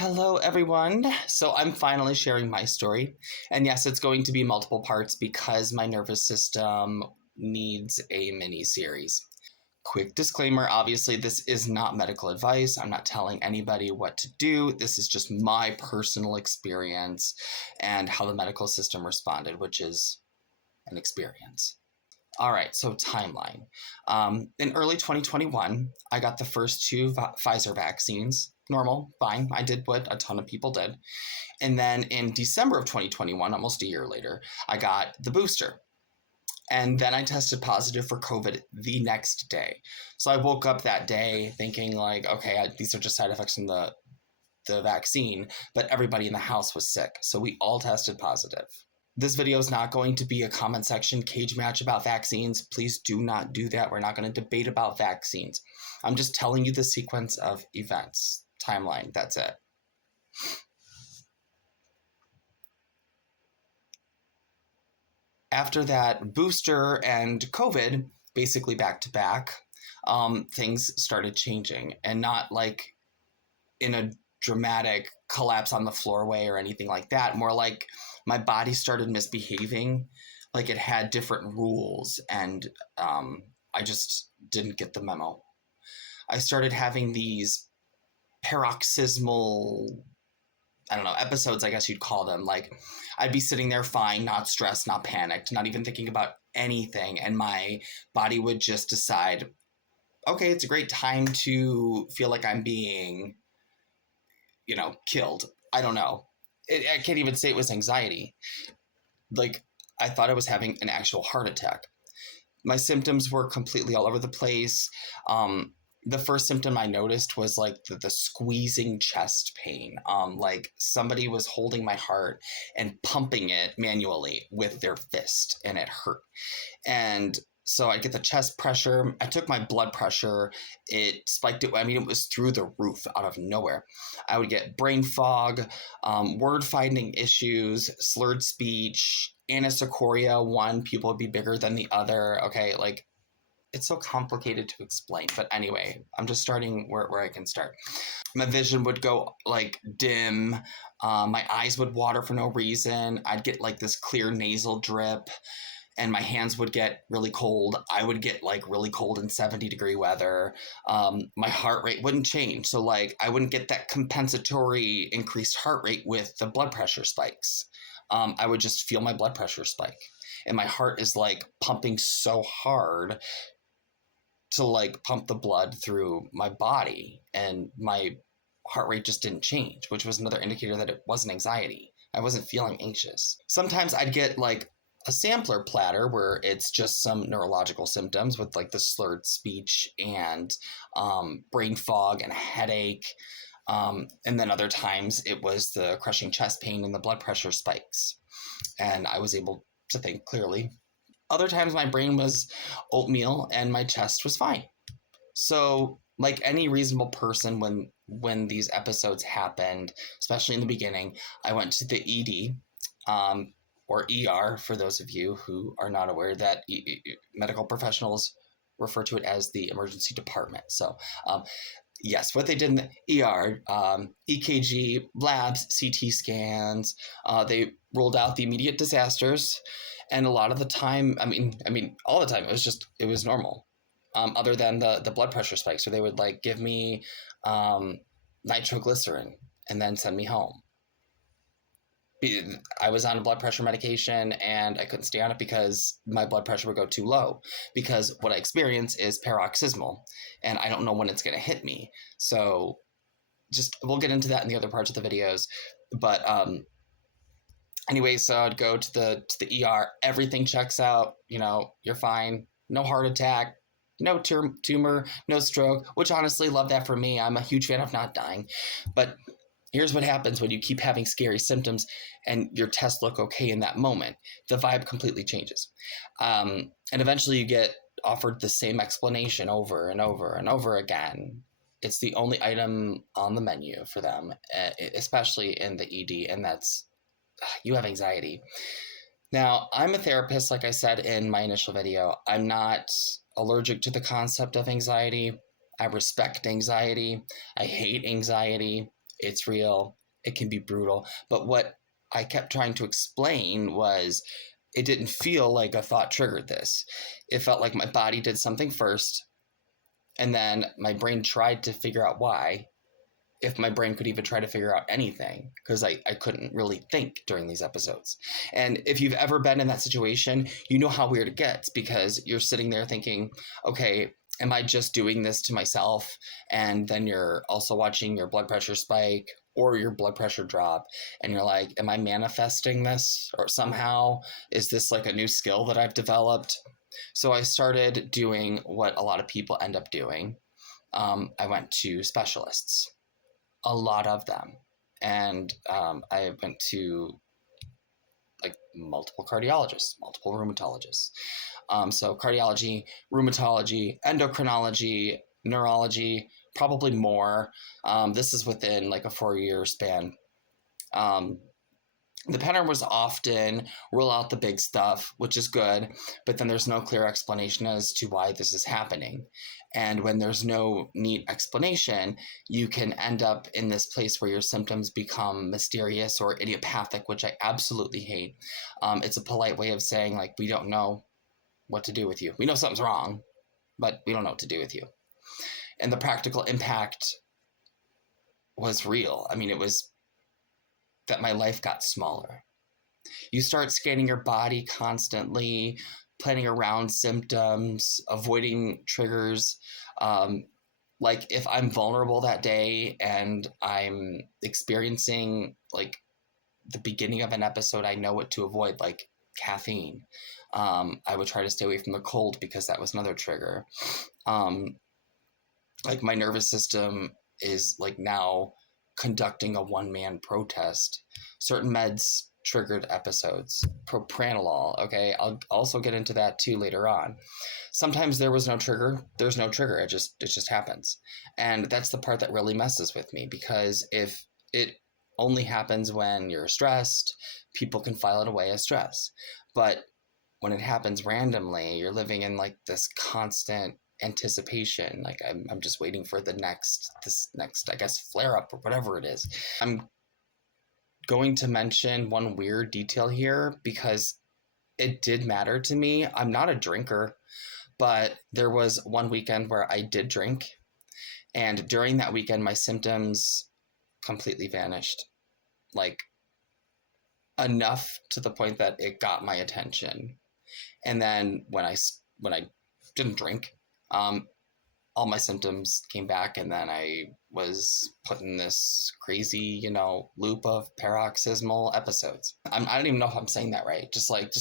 Hello, everyone. So I'm finally sharing my story. And yes, it's going to be multiple parts because my nervous system needs a mini series. Quick disclaimer, obviously, this is not medical advice. I'm not telling anybody what to do. This is just my personal experience and how the medical system responded, which is an experience. All right, so timeline. In early 2021, I got the first two Pfizer vaccines. Normal, fine. I did what a ton of people did. And then in December of 2021, almost a year later, I got the booster. And then I tested positive for COVID the next day. So I woke up that day thinking like, okay, these are just side effects from the vaccine, but everybody in the house was sick. So we all tested positive. This video is not going to be a comment section cage match about vaccines. Please do not do that. We're not going to debate about vaccines. I'm just telling you the sequence of events. Timeline, that's it. After that booster and COVID, basically back to back, things started changing, and not like in a dramatic collapse on the floor way or anything like that. More like my body started misbehaving, like it had different rules, and I just didn't get the memo. I started having these paroxysmal, I don't know, episodes, I guess you'd call them. Like I'd be sitting there fine, not stressed, not panicked, not even thinking about anything, and my body would just decide, okay, it's a great time to feel like I'm being, killed. I don't know. I can't even say it was anxiety. Like I thought I was having an actual heart attack. My symptoms were completely all over the place. The first symptom I noticed was like the squeezing chest pain. Like somebody was holding my heart and pumping it manually with their fist, and it hurt. And so I get the chest pressure. I took my blood pressure. It spiked it. I mean, it was through the roof out of nowhere. I would get brain fog, word finding issues, slurred speech, anisocoria. One pupil would be bigger than the other. Okay, like it's so complicated to explain. But anyway, I'm just starting where I can start. My vision would go like dim. My eyes would water for no reason. I'd get like this clear nasal drip. And my hands would get really cold. I would get like really cold in 70-degree weather. My heart rate wouldn't change. So like I wouldn't get that compensatory increased heart rate with the blood pressure spikes. I would just feel my blood pressure spike. And my heart is like pumping so hard to like pump the blood through my body. And my heart rate just didn't change, which was another indicator that it wasn't anxiety. I wasn't feeling anxious. Sometimes I'd get like a sampler platter where it's just some neurological symptoms with like the slurred speech and brain fog and a headache. And then other times it was the crushing chest pain and the blood pressure spikes. And I was able to think clearly. Other times my brain was oatmeal and my chest was fine. So like any reasonable person, when these episodes happened, especially in the beginning, I went to the ED, or ER, for those of you who are not aware that medical professionals refer to it as the emergency department. So yes, what they did in the ER, EKG, labs, CT scans, they ruled out the immediate disasters. And a lot of the time, I mean, all the time, it was normal. Other than the blood pressure spikes, so they would like give me nitroglycerin and then send me home. I was on a blood pressure medication and I couldn't stay on it because my blood pressure would go too low, because what I experience is paroxysmal and I don't know when it's going to hit me. So we'll get into that in the other parts of the videos. But anyway, so I'd go to the ER, everything checks out, you're fine, no heart attack, no tumor, no stroke, which honestly, love that for me. I'm a huge fan of not dying. But here's what happens when you keep having scary symptoms and your tests look okay in that moment. The vibe completely changes. And eventually you get offered the same explanation over and over and over again. It's the only item on the menu for them, especially in the ED, and that's, you have anxiety. Now, I'm a therapist, like I said in my initial video. I'm not allergic to the concept of anxiety. I respect anxiety. I hate anxiety. It's real. It can be brutal. But what I kept trying to explain was it didn't feel like a thought triggered this. It felt like my body did something first, and then my brain tried to figure out why, if my brain could even try to figure out anything, because I couldn't really think during these episodes. And if you've ever been in that situation, you know how weird it gets, because you're sitting there thinking, okay, am I just doing this to myself? And then you're also watching your blood pressure spike or your blood pressure drop, and you're like, am I manifesting this? Or somehow, is this like a new skill that I've developed? So I started doing what a lot of people end up doing. I went to specialists, a lot of them. And I went to like multiple cardiologists, multiple rheumatologists. So cardiology, rheumatology, endocrinology, neurology, probably more. This is within like a 4-year span. The pattern was often rule out the big stuff, which is good, but then there's no clear explanation as to why this is happening. And when there's no neat explanation, you can end up in this place where your symptoms become mysterious or idiopathic, which I absolutely hate. It's a polite way of saying, like, we don't know what to do with you. We know something's wrong, but we don't know what to do with you. And the practical impact was real. I mean, it was that my life got smaller. You start scanning your body constantly, planning around symptoms, avoiding triggers. Like if I'm vulnerable that day and I'm experiencing like the beginning of an episode, I know what to avoid, like caffeine. I would try to stay away from the cold because that was another trigger. Like my nervous system is like now conducting a one-man protest. Certain meds triggered episodes. Propranolol, okay? I'll also get into that too later on. Sometimes there was no trigger. There's no trigger. It just happens. And that's the part that really messes with me, because if it only happens when you're stressed, people can file it away as stress. But when it happens randomly, you're living in like this constant anticipation. Like I'm just waiting for this next, I guess, flare up or whatever it is. I'm going to mention one weird detail here because it did matter to me. I'm not a drinker, but there was one weekend where I did drink, and during that weekend my symptoms completely vanished, like enough to the point that it got my attention. And then when I didn't drink, all my symptoms came back, and then I was put in this crazy, loop of paroxysmal episodes. I don't even know if I'm saying that right. Just like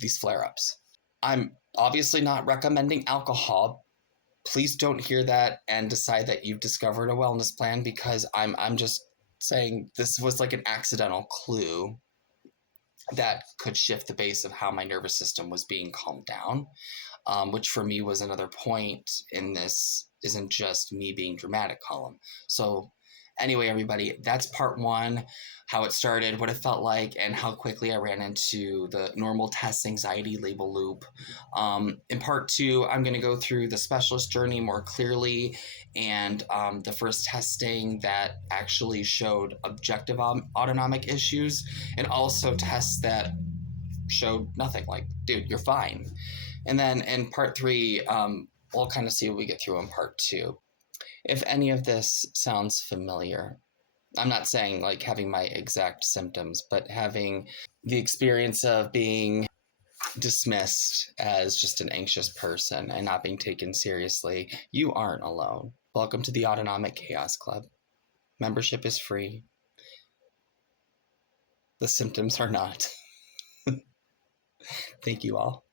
these flare-ups. I'm obviously not recommending alcohol. Please don't hear that and decide that you've discovered a wellness plan, because I'm just saying this was like an accidental clue that could shift the base of how my nervous system was being calmed down, which for me was another point in this isn't just me being dramatic column. So anyway, everybody, that's part one, how it started, what it felt like, and how quickly I ran into the normal test anxiety label loop. In part two, I'm going to go through the specialist journey more clearly, and the first testing that actually showed objective autonomic issues, and also tests that showed nothing, like, dude, you're fine. And then in part three, we'll kind of see what we get through in part two. If any of this sounds familiar, I'm not saying like having my exact symptoms, but having the experience of being dismissed as just an anxious person and not being taken seriously, you aren't alone. Welcome to the Autonomic Chaos Club. Membership is free. The symptoms are not. Thank you all.